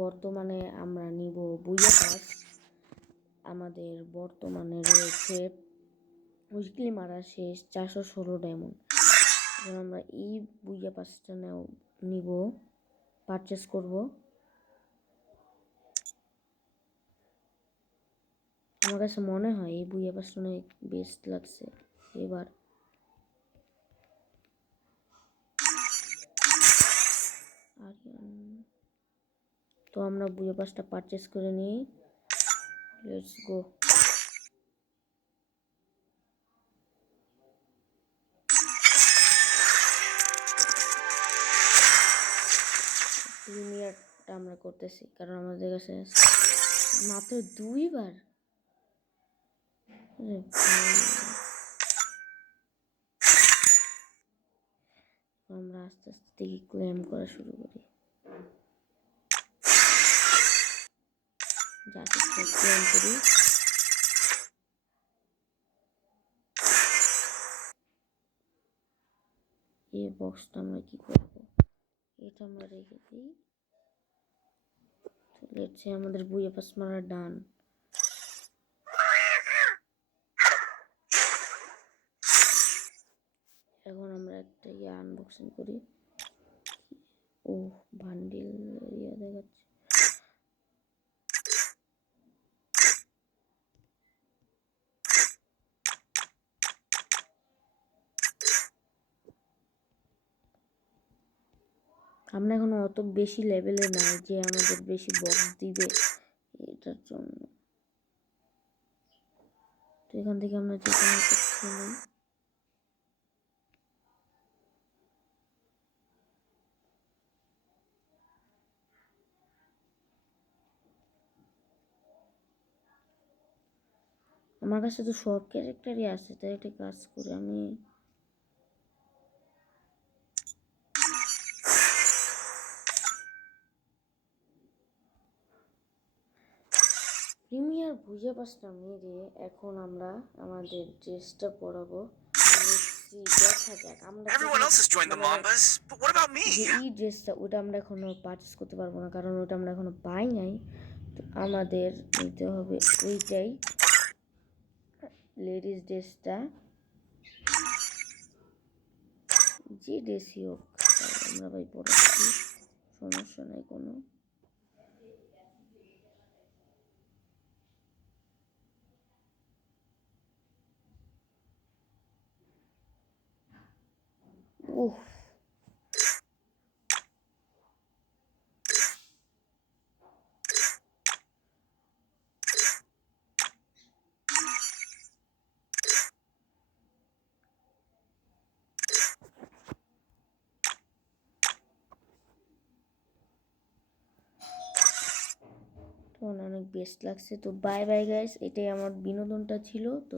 বর্তমানে আমরা নিব বুইয়া পাস। আমাদের বর্তমানে রয়েছে উইকলি মারা শেষ 416 ডায়মন্ড। আমরা এই বুইয়া পাসটা নিব, পারচেস করব। আমার কাছে মনে হয় এই বুইয়া পাসটা অনেক বেস্ট লাগছে এবার। তো আমরা বুইয়া পাসটা পারচেস করে নিই। Let's go. প্রিমিয়ারটা আমরা করতেছি কারণ আমাদের কাছে মাত্র 2 বার। আমরা আস্তে আস্তে দেখি ক্লেম করা শুরু করি। যাকে ক্লেম করি। এই বক্সটা আমরা কি করব, এটা আমরা রেখে দিই। লেটস সে আমাদের বুইয়া পাস মারা ডান। এখন আমরা একটা আনবক্সিং করি। ও বান্ডিল দেখাচ্ছে। আমরা এখন অত বেশি লেভেলে নাই যে আমাদের বেশি বক্স দিবে এটার জন্য। তো এখান থেকে আমরা যে কোনো একটা নিই। আমার কাছে তো সব ক্যারেক্টারই আছে, তাই একটা কাজ করে আমি প্রিমিয়ার বুঝে পাসটা মেরে এখন আমরা আমাদের ড্রেসটা পরাবো। দেখা যাক আমরা এই ড্রেসটা ওটা আমরা এখনো পারচেস করতে পারবো না কারণ ওটা আমরা এখনো পাই নাই। তো আমাদের নিতে হবে ওইটাই, লেডিস ড্রেসটা। যে ড্রেসই হোক আমরা ভাই পরাচ্ছি, সমস্যা নাই কোনো। উফ অনেক বেস্ট লাগছে। তো বাই বাই গাইস, এটাই আমার বিনোদনটা ছিল। তো